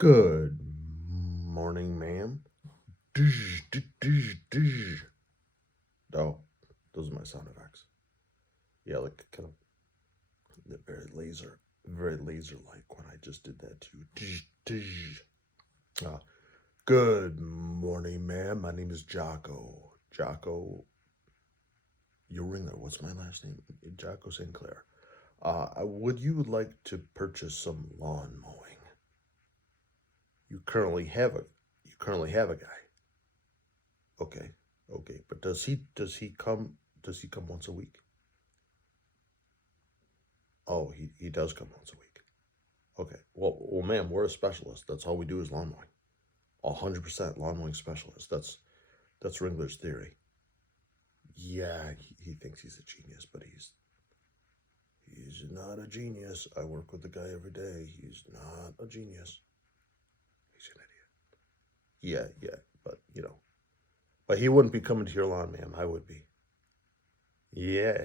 Good morning, ma'am. Dizz, dizz, dizz. Oh, those are my sound effects. Yeah, like kind of very laser-like when I just did that too. Dizz, dizz. Uh, Good morning, ma'am. My name is Jocko. Jocko, you ringer. What's my last name? Jocko Sinclair. Would you like to purchase some lawn mowing? You currently have a guy. Okay, okay. But does he come once a week? Oh, he does come once a week. Okay. Well, ma'am, we're a specialist. That's all we do is lawn mowing. 100% lawn mowing specialist. That's Ringler's theory. Yeah, he thinks he's a genius, but he's not a genius. I work with the guy every day. He's not a genius. He's an idiot. Yeah, but but he wouldn't be coming to your lawn, ma'am. I would be. Yeah.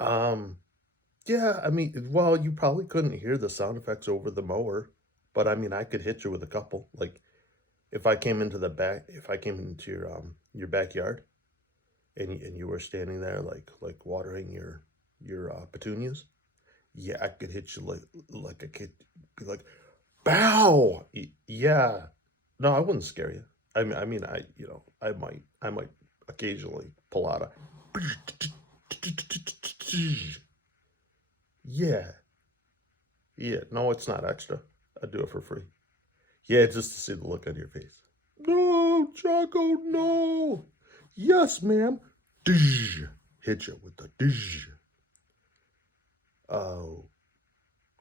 Um, yeah, I mean, well, you probably couldn't hear the sound effects over the mower, but I mean, I could hit you with a couple. Like if I came into your backyard and you were standing there like watering your petunias, yeah, I could hit you like a kid, be like, "Bow!" Yeah. No, I wouldn't scare you. I might occasionally pull out a yeah. Yeah, no, it's not extra. I'd do it for free. Yeah, just to see the look on your face. No, Jocko, no. Yes, ma'am. Dish. Hit you with the dish. Oh,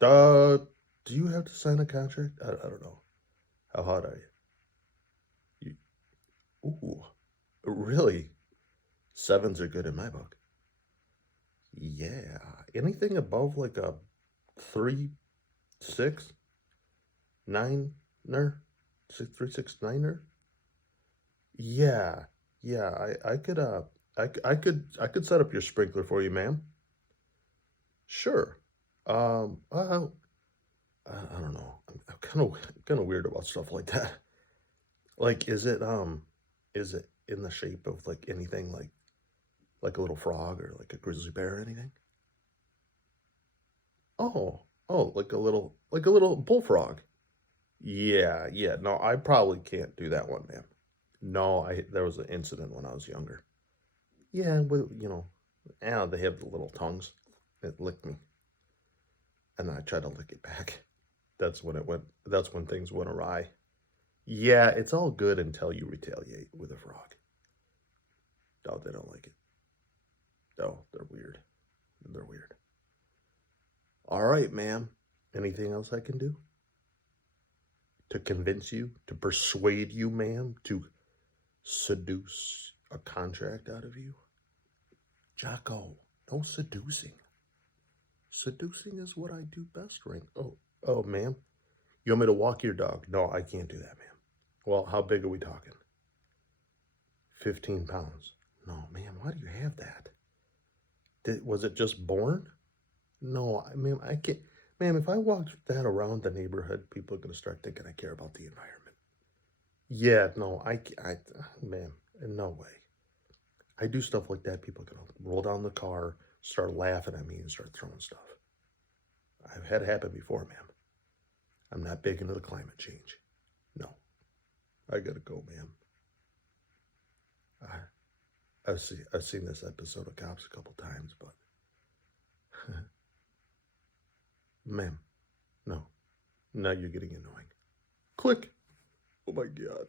uh, do you have to sign a contract? I don't know. How hot are you? Ooh, really? Sevens are good in my book. Yeah. Anything above like a 3, 6, 9er, 6, 3, 6, 9er. Yeah, yeah. I could set up your sprinkler for you, ma'am. Sure. Well, I don't know. I'm kind of weird about stuff like that. Like, is it in the shape of like anything like a little frog or like a grizzly bear or anything? Oh, like a little bullfrog. Yeah. No, I probably can't do that one, ma'am. No, I there was an incident when I was younger. Yeah, well, they have the little tongues. It licked me, and I tried to lick it back. That's when things went awry. Yeah, it's all good until you retaliate with a frog. No, they don't like it. No, they're weird. They're weird. All right, ma'am. Anything else I can do to convince you, to persuade you, ma'am, to seduce a contract out of you? Jocko, no seducing. Seducing is what I do best, right? Oh, ma'am. You want me to walk your dog? No, I can't do that, ma'am. Well, how big are we talking? 15 pounds. No, ma'am, why do you have that? Was it just born? No, ma'am, I can't. Ma'am, if I walked that around the neighborhood, people are going to start thinking I care about the environment. Yeah, no, ma'am, in no way. I do stuff like that. People are going to roll down the car, start laughing at me, and start throwing stuff. I've had it happen before, ma'am. I'm not big into the climate change. No, I gotta go, ma'am. I've seen this episode of Cops a couple times, but ma'am, no, now you're getting annoying. Click. Oh my god.